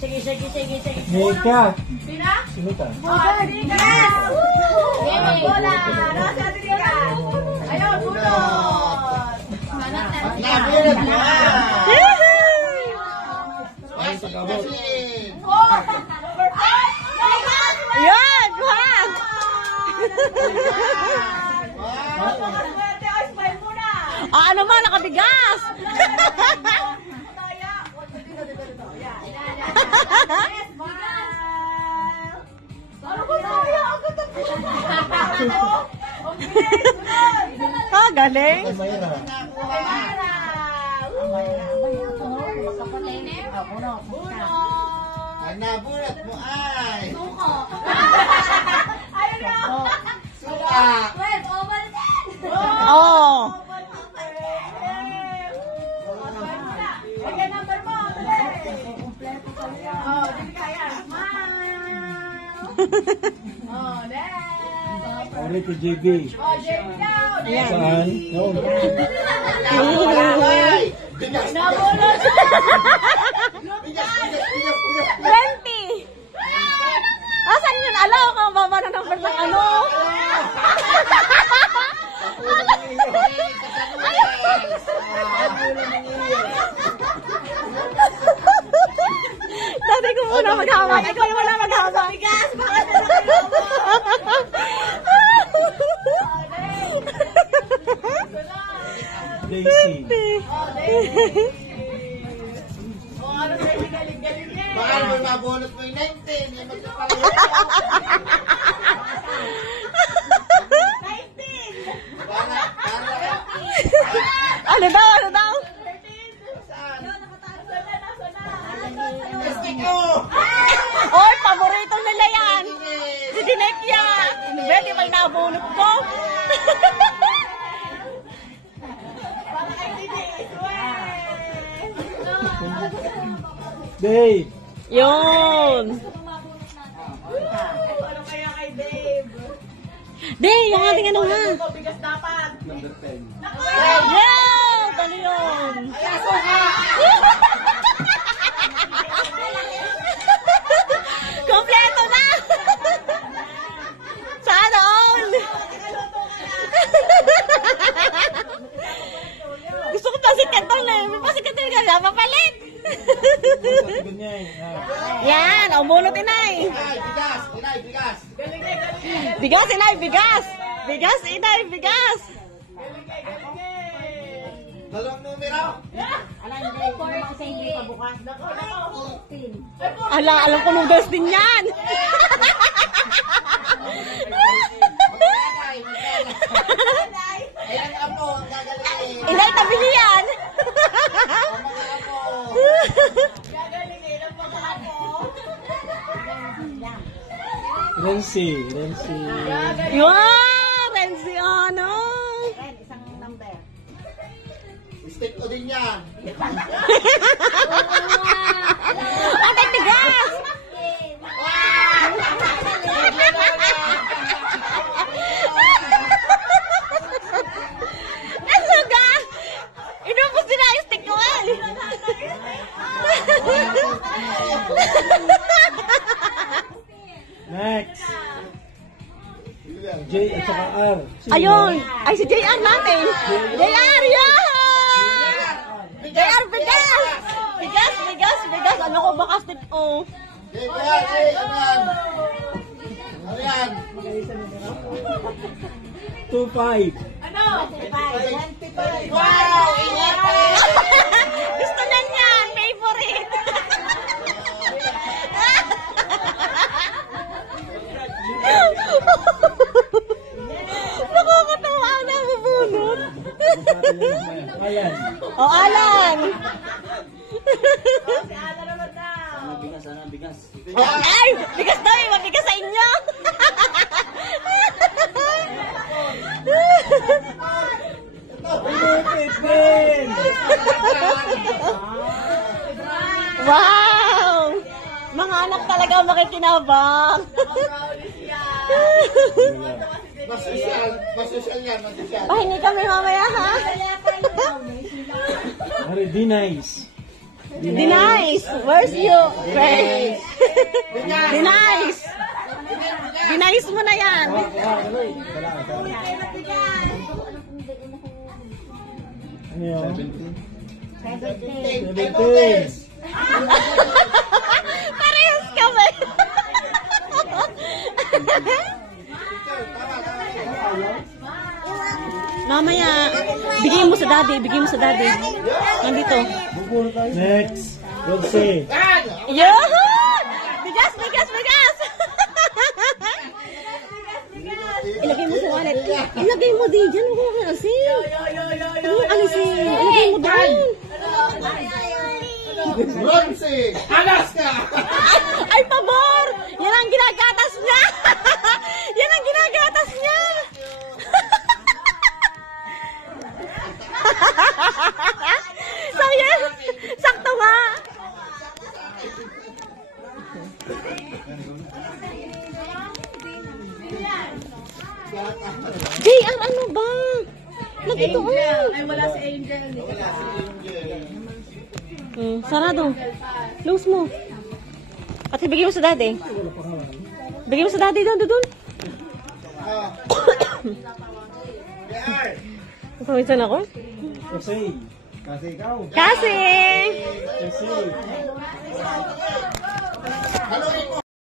Sige. Mika. Sina? Sino ka? Yes! Bola! Nasa Tika! Ayaw, bulot! Nabulot mo! Ay, pagkabot. Yan! Buhag! Ano man, nakabigas! Galing! Ang nabulot mo ay... Suka! Oh! Ulit si JB. Saan? Noon. Ay! Bigas! Nabulot! 20! Asan yun? Alaw kang baba na number ng ano? Dati ko muna maghawak. Ikaw yung wala maghawak. Bigas! Bakit na Daisy. Ano kayo galing-galing niya? Baka naman mabulot mo yung 19. Yung magkapalito. Ano daw? Ano daw? Oy, paborito nila yan. Si Dinek yan. Hindi ba nabunot ko? Dave. Yun. Ano kaya kay Dave? Day, yung ating ano ha? Bigas dapat. Number 10. Yeah! Talo yun. Kompleto na! Sana all! Gusto ko pasikat doon eh. May pasikat din ka. Papalit! Ganyan. Yan, ang bunot inay. Ay, bigas! Inay, bigas! Bigas inay, bigas. Bigas inay, bigas. Dalawang numero? Ala, alam ko noodles din yan. Ayan apo, ang gagalingin. Inay, tabi niya yan. Ang mga apo. Renzi. Wow, Renzi, ano? Stick ko din yan. Ang titigas. Ano ga? Inubos din na yung stick ko eh. Next. J at saka R. Sino? Ayun. Ay, si JR natin. JR, yan! JR, bigas! Bigas! Ano ko baka stick ko? Hey, bigas! Hey, ano yan? Ano yan? 2-5. Ano? Wow! Ingat eh! Gusto na niyan. Favorite. Nakakatawa na mabunot. Ayan. O, Alan. Si Ana naman daw. Bigas. Ay, bigas daw eh. Mabigas sa inyo. Wow! Mga anak talaga makikinabang. Masosyal yan, masosyal. Pahingi kami mamaya ha. Very nice. Denice, where's your face? Denice. Denice mo na yan. Ano yun? 17. 17. Parehas kami. Mamaya, bigay mo sa daddy, bigay mo sa daddy. Nandito. Next. Rodse. Yun! Bigas, bigas, bigas! Ilagay mo sa wallet. Ilagay mo di dyan. Huwag mo alisin. Huwag mo alisin. Ilagay mo doon. Bronze. Alaska. Ay, pabor! Yan ang ginagatas niya! Yan ang ginagatas niya! So, yan. Sakto nga. JR, ano ba? Nagituon. Ay, wala si Angel. Sarado. Close mo. At ibigay mo sa daddy. Bigay mo sa daddy doon, doon. Pawisan ako? Kasi. Kasi ikaw. Kasi! Kasi. Haluin mo,